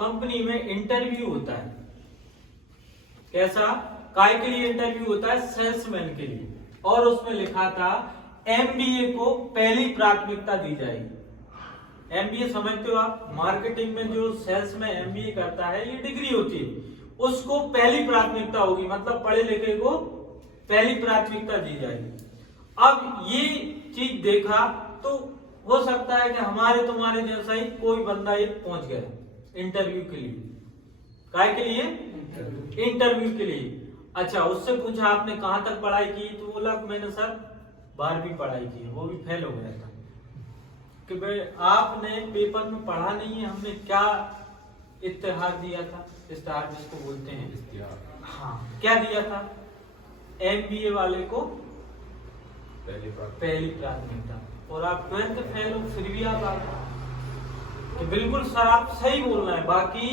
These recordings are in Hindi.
कंपनी में इंटरव्यू होता है। कैसा? काय के लिए इंटरव्यू होता है? सेल्समैन के लिए। और उसमें लिखा था एमबीए को पहली प्राथमिकता दी जाएगी। एमबीए समझते हो आप? मार्केटिंग में जो सेल्स में एमबीए करता है, ये डिग्री होती है, उसको पहली प्राथमिकता होगी, मतलब पढ़े लिखे को पहली प्राथमिकता दी जाएगी। अब ये चीज देखा तो हो सकता है कि हमारे तुम्हारे जैसा ही कोई बंदा एक पहुंच गया इंटरव्यू के लिए। काय के लिए? इंटरव्यू के लिए। अच्छा, उससे पूछा आपने कहां तक पढ़ाई की? तो बोला मैंने सर 12वीं पढ़ाई की, वो भी फेल हो गया था। कि भाई आपने पेपर में पढ़ा नहीं है, हमने क्या इत्तेहार दिया था, इस्तेहार जिसको बोलते हैं, हाँ, क्या दिया था? एमबीए वाले को पहली प्राथमिकता, और आप 12th फेल हो, फिर भी आप तो बिल्कुल सर आप सही बोल रहे हैं। बाकी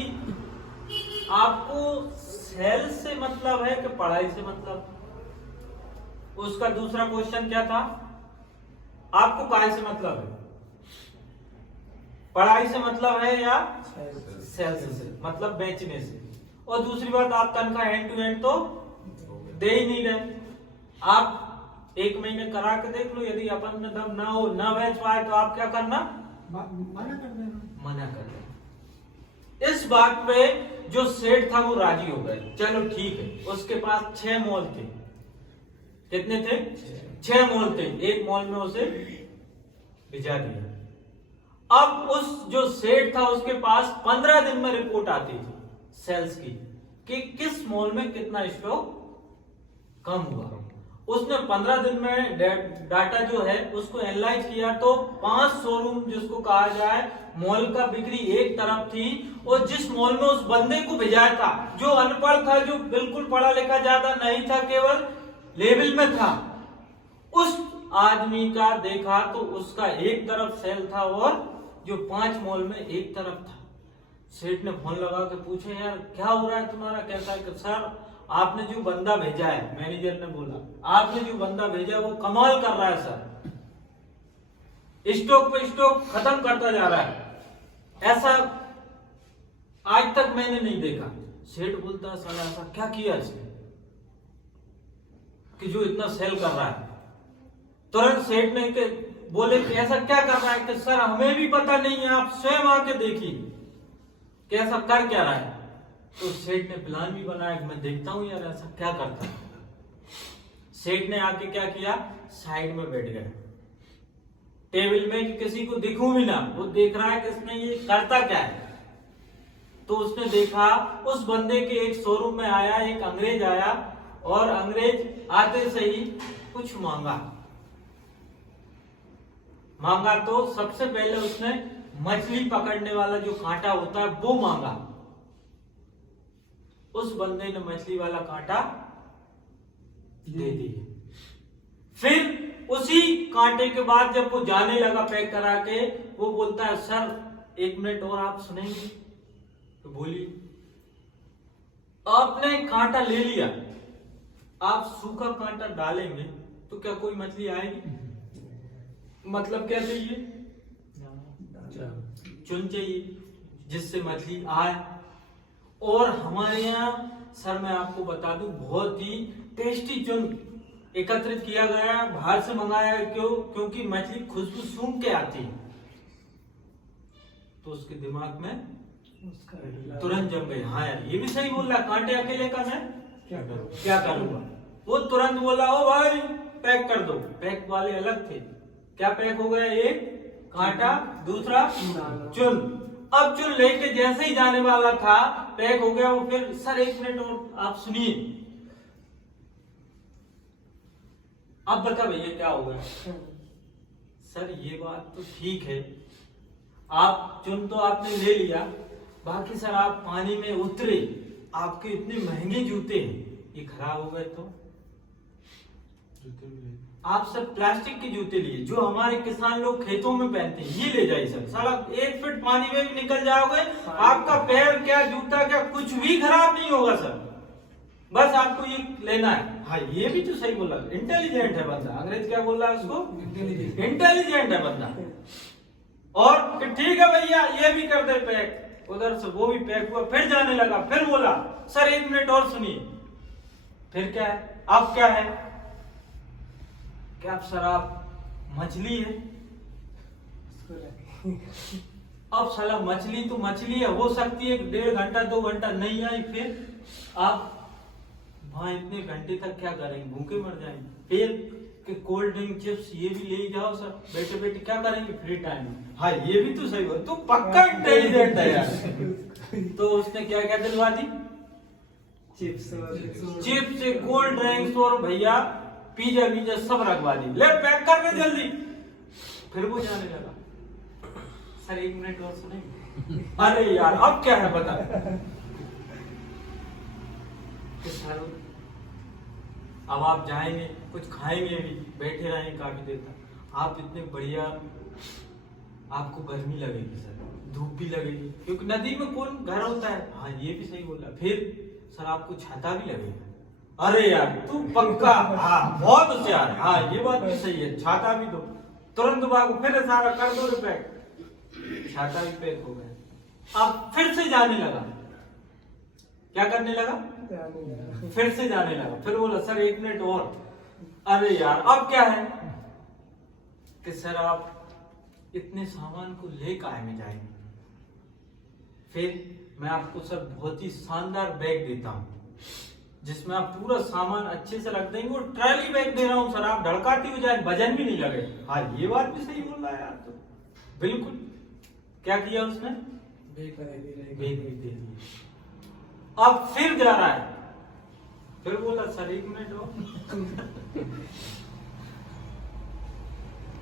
आपको सेल्स से मतलब है कि पढ़ाई से मतलब? उसका दूसरा क्वेश्चन क्या था? आपको काय से मतलब है? पढ़ाई से मतलब है या सेल्स से, मतलब बेचने से? और दूसरी बात, आप तनख्वाह हैंड टू हैंड तो दे ही नहीं रहे। आप 1 महीने करा के देख लो, यदि अपन में दम ना हो, ना बेच पाए, तो आप क्या करना? मना कर देना। इस बात पे जो सेठ था वो राजी हो गए, चलो ठीक है। उसके पास 6 मॉल थे। कितने थे? 6 मॉल थे। एक मॉल में उसे भिजा दिया। अब उस जो सेठ था उसके पास 15 दिन में रिपोर्ट आती थी सेल्स की कि किस मॉल में कितना स्टॉक कम हुआ। उसने 15 दिन में डाटा जो है उसको एनालाइज किया तो 5 शोरूम जिसको कहा जाए मॉल का बिक्री एक तरफ थी, और जिस मॉल में उस बंदे को भेजा था जो अनपढ़ था, जो बिल्कुल पढ़ा लिखा ज्यादा नहीं था, केवल लेवल में था, उस आदमी का देखा तो उसका एक तरफ सेल था और जो 5 मॉल में एक तरफ था। सेठ ने फोन लगा के पूछे, यार क्या हो रहा है तुम्हारा? कहता है कि सर आपने जो बंदा भेजा है, मैनेजर ने बोला, आपने जो बंदा भेजा वो कमाल कर रहा है सर, स्टॉक पे स्टॉक खत्म करता जा रहा है, ऐसा आज तक मैंने नहीं देखा। सेठ बोलता है साला ऐसा क्या किया इसने कि जो इतना सेल कर रहा है? तुरंत सेठ ने के बोले कि ऐसा क्या कर रहा है? कि सर हमें भी पता नहीं है, आप स्वयं आके देखिए कि ऐसा कर क्या रहा है। तो सेठ ने प्लान भी बनाया कि मैं देखता हूं यार ऐसा क्या करता है। सेठ ने आके क्या किया? साइड में बैठ गया टेबल में कि किसी को दिखूं भी ना, वो देख रहा है कि इसमें ये करता क्या है। तो उसने देखा उस बंदे के एक शोरूम में आया एक अंग्रेज आया, और अंग्रेज आते से ही कुछ मांगा तो सबसे पहले उसने मछली पकड़ने वाला जो कांटा होता है वो मांगा। उस बंदे ने मछली वाला कांटा दे दिया। फिर उसी कांटे के बाद जब वो जाने लगा पैक करा के, वो बोलता है सर 1 मिनट और आप सुनेंगे? तो बोलिए। आपने कांटा ले लिया, आप सूखा कांटा डालेंगे तो क्या कोई मछली आएगी? मतलब क्या चाहिए? चुन चाहिए जिससे मछली आए। और हमारे यहाँ सर मैं आपको बता दूं बहुत ही टेस्टी चुन एकत्रित किया गया है, बाहर से मंगाया है। क्यों? क्योंकि मछली खुशबू सूंघ के आती है तो उसके दिमाग में तुरंत जम गई, हाँ यार ये भी सही बोल रहा, कांटे अकेले का मैं क्या करूंगा। वो तुरंत बोला ओ भाई पैक कर दो। पैक वाले अलग थे, क्या पैक हो गया? एक कांटा, दूसरा चुन। अब चुन लेके जैसे ही जाने वाला था पैक हो गया वो। फिर सर 1 मिनट और आप सुनिए। अब बता भैया क्या हो गया? सर ये बात तो ठीक है, आप चुन तो आपने ले लिया, बाकी सर आप पानी में उतरे, आपके इतने महंगे जूते हैं, ये खराब हो गए तो? आप सब प्लास्टिक के जूते लिए जो हमारे किसान लोग खेतों में पहनते हैं, ये ले जाइए सर। साला 1 फीट पानी में भी निकल जाओगे, आपका पैर क्या जूता क्या कुछ भी खराब नहीं होगा सर, बस आपको ये लेना है। हाँ ये भी तो सही बोला, इंटेलिजेंट है बंदा। अंग्रेज क्या बोल रहा है उसको? इंटेलिजेंट है बंदा। और ठीक है भैया ये भी कर दे पैक। उधर से वो भी पैक हुआ, फिर जाने लगा, फिर बोला सर 1 मिनट और सुनिए। फिर क्या है, अब क्या है, क्या आप सर आप मछली है? अब साला मछली तो मछली है, हो सकती है 1.5 घंटा 2 घंटा नहीं आई, फिर आप वहां इतने घंटे तक क्या करेंगे, भूखे मर जाएंगे। फिर कि कोल्ड ड्रिंक चिप्स ये भी ले जाओ सर, बैठे बैठे क्या करेंगे फ्री टाइम में। हाँ ये भी तो सही बात, तू पक्का इंटेलिजेंट है यार। तो उसने क्या क्या दिलवा दी, चिप्स कोल्ड ड्रिंक्स और भैया पिज्जा विज्जा सब रखवा दी, ले पैक कर दे जल्दी। फिर वो जाने लगा, सर 1 मिनट और सुनेंगे? अरे यार अब क्या है बता, सर अब आप जाएंगे कुछ खाएंगे भी, बैठे रहेंगे काफी देर तक, आप इतने बढ़िया, आपको गर्मी लगेगी सर, धूप भी लगेगी क्योंकि नदी में कौन घर होता है। हाँ ये भी सही बोला। फिर सर आपको छाता भी लगेगा। अरे यार तू पक्का, हाँ बहुत होशियार है, हाँ ये बात भी सही है, छाता भी दो, तुरंत भागो, फिर सारा कर दो पैक, छाता भी पैक हो गया। अब फिर से जाने लगा, क्या करने लगा, फिर से जाने लगा, फिर बोला सर 1 मिनट और। अरे यार अब क्या है कि सर आप इतने सामान को ले काहे में जाएंगे, फिर मैं आपको सर बहुत ही शानदार बैग देता हूं जिसमें आप पूरा सामान अच्छे से रख देंगे, और ट्रॉली बैग दे रहा हूं सर, आप धड़काती हो जाए, वजन भी नहीं लगे। हाँ ये बात भी सही बोल रहा है यार, तो बिल्कुल। क्या किया उसने, बैग दे दिया। अब फिर जा रहा है, फिर बोला सर 1 मिनट हो।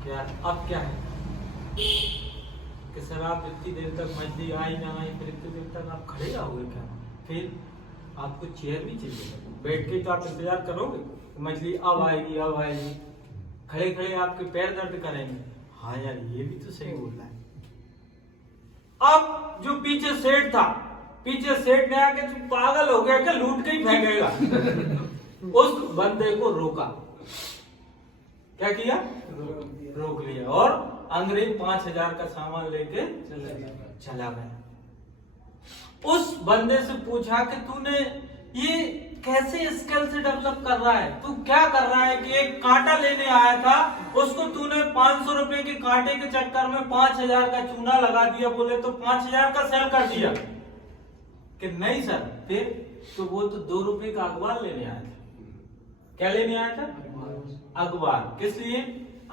यार अब क्या है कि सर आप इतनी देर तक मछली आई ना आई, फिर इतनी देर तक आप खड़े रहोगे क्या, फिर आपको चेयर भी चाहिए, बैठ के तो आप इंतजार करोगे, मछली अब आएगी अब आएगी, खड़े खड़े आपके पैर दर्द करेंगे। हाँ यार ये भी तो सही बोल रहा है। अब जो पीछे सेठ था, पीछे सेठ ने आके तू पागल हो गया क्या, लूट के ही फेंकेगा। उस बंदे को रोका, क्या किया, रोक लिया, और अंग्रेज 5000 का सामान लेके चला गया। उस बंदे से पूछा कि तूने ये कैसे स्किल से डेवलप कर रहा है, तू क्या कर रहा है कि एक कांटा लेने आया था, उसको तूने 500 रुपए के कांटे के चक्कर में 5000 का चूना लगा दिया, बोले तो 5000 का सेल कर दिया। कि नहीं सर, फिर तो वो तो 2 रुपए का अखबार लेने आया था। क्या लेने आया था, अखबार। किस लिए,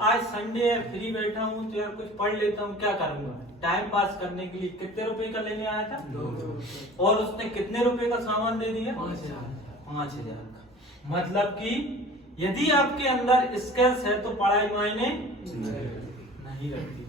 आज संडे है, फ्री बैठा हूँ तो यार कुछ पढ़ लेता हूँ, क्या करूंगा, टाइम पास करने के लिए। कितने रुपए का लेने आया था, 2। और उसने कितने रुपए का सामान दे दिया, 5000 का। मतलब कि यदि आपके अंदर स्किल्स है तो पढ़ाई मायने नहीं रखती।